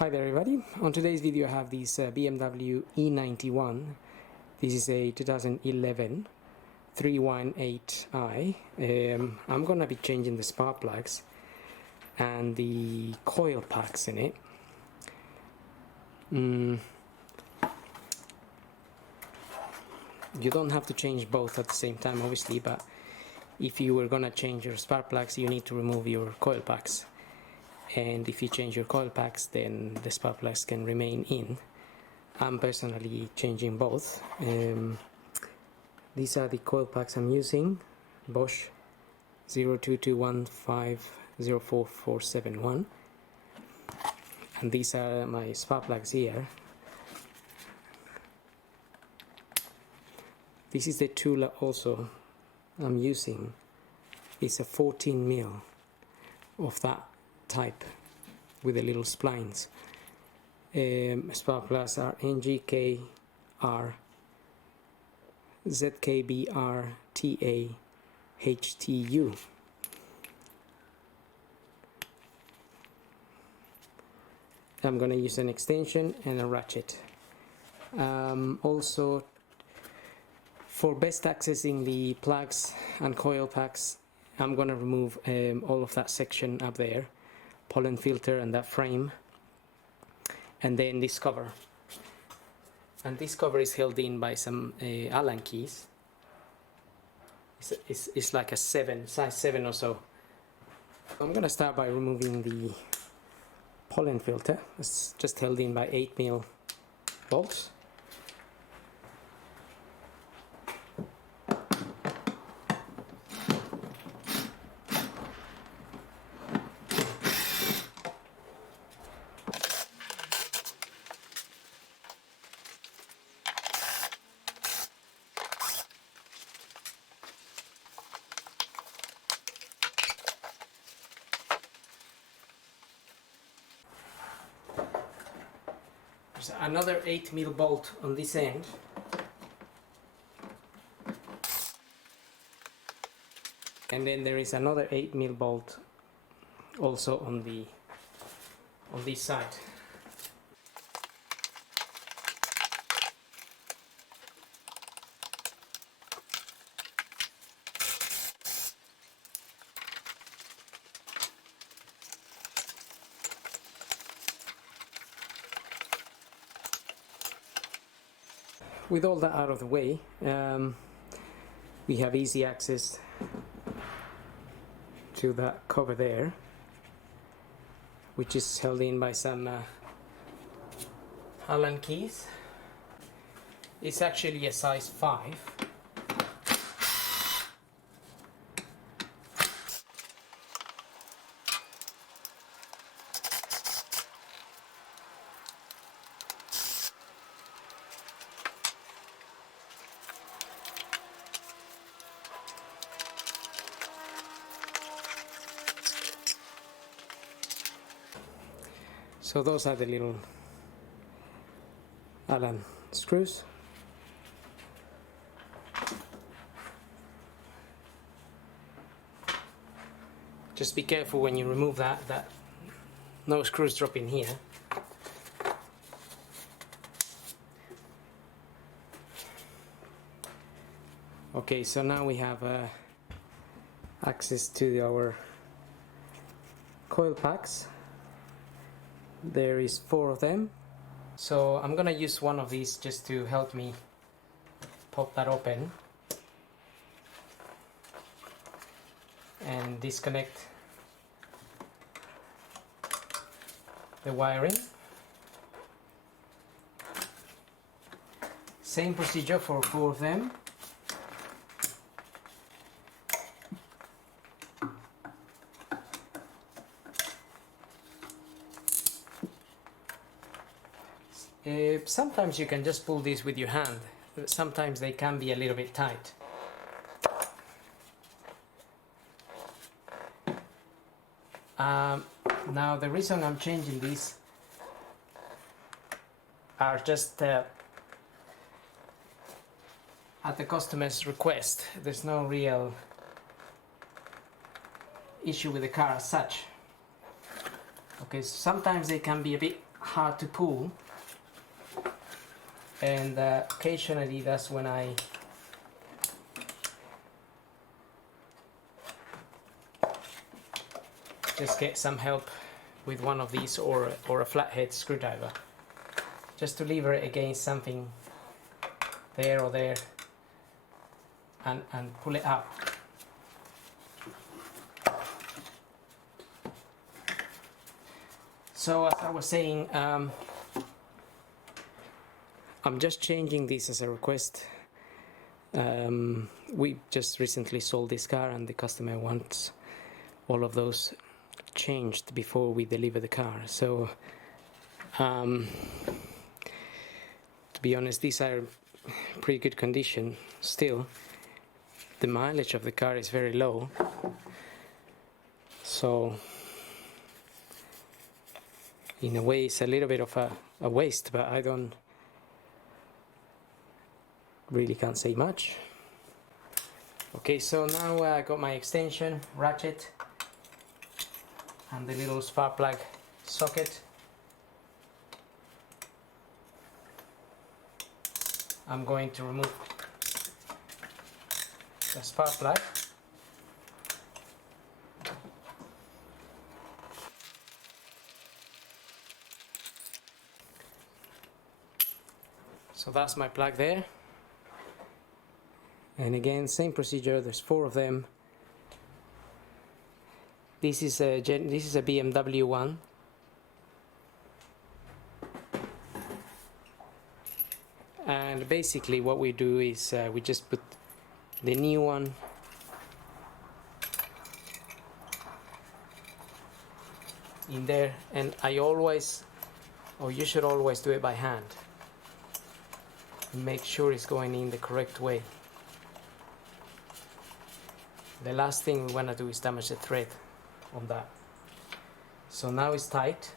Hi there everybody. On today's video I have this BMW e91. This is a 2011 318i. I'm gonna be changing the spark plugs and the coil packs in it. You don't have to change both at the same time obviously, but if you were gonna change your spark plugs you need to remove your coil packs. And if you change your coil packs, then the spark plugs can remain in. I'm personally changing both. These are the coil packs I'm using, Bosch 0221504471, and these are my spark plugs here. This is the tool also I'm using. It's a 14mm of that type with the little splines. Spark plugs are NGKR, ZKBR, TA, HTU. I'm gonna use an extension and a ratchet. Also, for best accessing the plugs and coil packs, I'm gonna remove all of that section up there, pollen filter and that frame, and then this cover. And this cover is held in by some Allen keys. It's like a size 7 or so. I'm gonna start by removing the pollen filter. It's just held in by 8mm bolts. There's another 8mm bolt on this end. And then there is another 8mm bolt also on this side. With all that out of the way, we have easy access to that cover there, which is held in by some Allen keys. It's actually a size 5. So those are the little Allen screws. Just be careful when you remove that no screws drop in here. Okay, so now we have access to our coil packs. There is 4 of them, so I'm gonna use one of these just to help me pop that open and disconnect the wiring. Same procedure for 4 of them. Sometimes you can just pull these with your hand. Sometimes they can be a little bit tight. Now the reason I'm changing these are just at the customer's request. There's no real issue with the car as such. Okay, so sometimes they can be a bit hard to pull, and occasionally that's when I just get some help with one of these or a flathead screwdriver, just to lever it against something there or there and pull it out. So as I was saying, I'm just changing this as a request. We just recently sold this car and the customer wants all of those changed before we deliver the car. So to be honest, these are pretty good condition still. The mileage of the car is very low, so in a way it's a little bit of a waste, but I don't really can't say much. Okay, so now I got my extension ratchet and the little spark plug socket. I'm going to remove the spark plug. So that's my plug there. And again, same procedure, there's 4 of them. This is a BMW one. And basically what we do is we just put the new one in there, and I always, or you should always do it by hand. Make sure it's going in the correct way. The last thing we want to do is damage the thread on that. So now it's tight.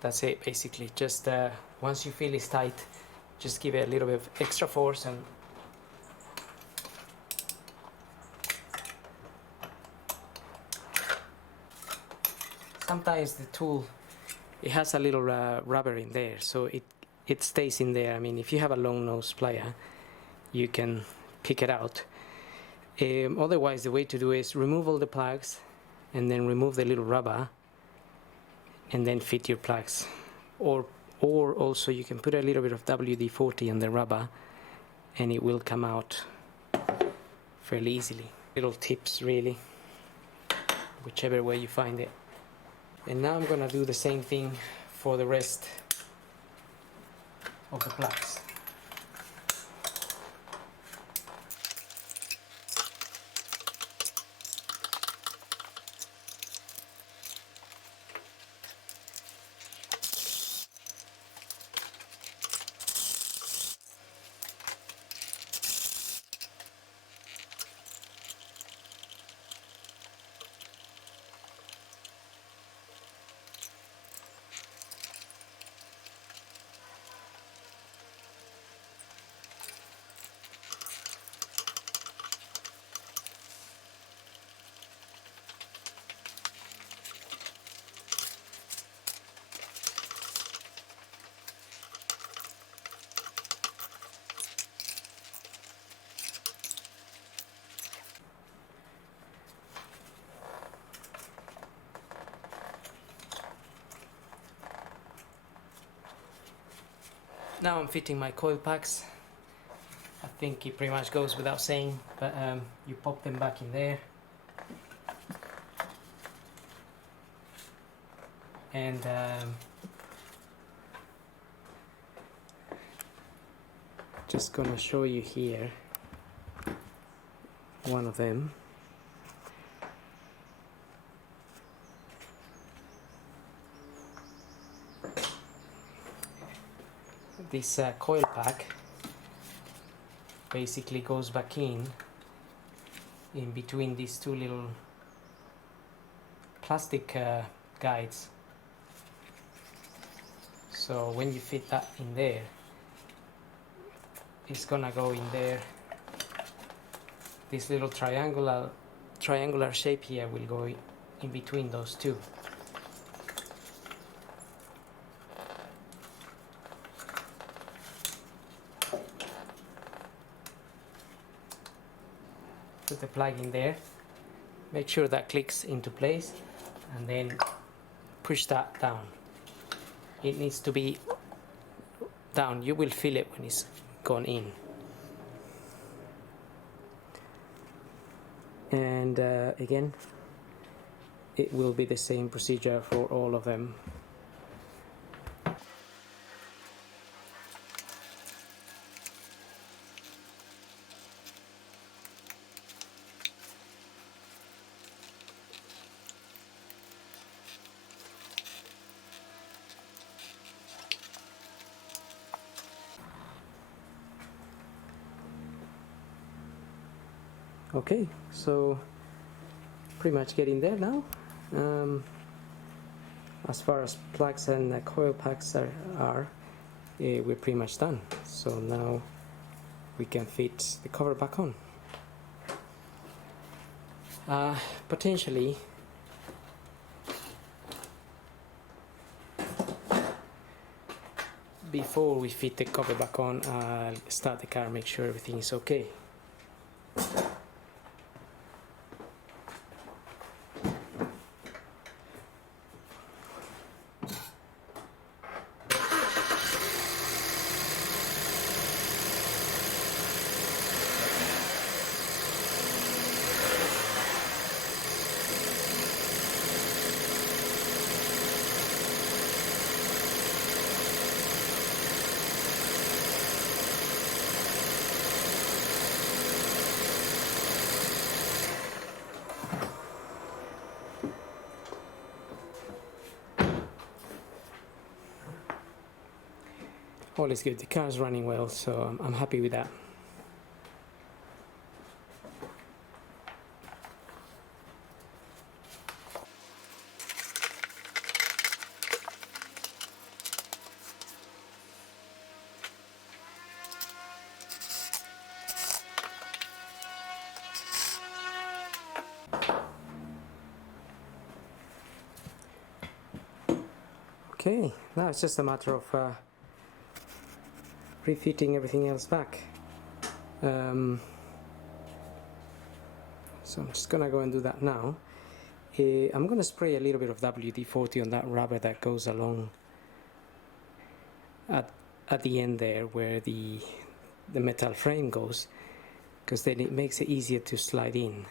That's it basically. Just once you feel it's tight, just give it a little bit of extra force and sometimes the tool, it has a little rubber in there, so it stays in there. I mean, if you have a long nose plier, you can pick it out. Otherwise, the way to do is remove all the plugs and then remove the little rubber and then fit your plugs. Or also you can put a little bit of WD-40 on the rubber and it will come out fairly easily. Little tips really, whichever way you find it. And now I'm going to do the same thing for the rest of the plugs. Now I'm fitting my coil packs. I think it pretty much goes without saying, but you pop them back in there. And just gonna show you here one of them. This coil pack basically goes back in between these two little plastic guides. So when you fit that in there, is gonna go in there. This little triangular shape here will go in between those two. Put the plug in there, make sure that clicks into place, and then push that down. It needs to be down. You will feel it when it's gone in. And again, it will be the same procedure for all of them. Okay, so pretty much getting there now. As far as plugs and coil packs are we're pretty much done. So now we can fit the cover back on. Potentially before we fit the cover back on, I'll start the car, make sure everything is okay. All is good, the car is running well, so I'm happy with that. Okay, now it's just a matter of refitting everything else back. So I'm just gonna go and do that now. I'm gonna spray a little bit of WD-40 on that rubber that goes along at the end there where the metal frame goes, because then it makes it easier to slide in.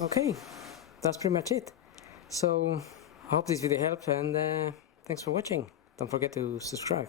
Okay, that's pretty much it. So I hope this video helped, and thanks for watching. Don't forget to subscribe.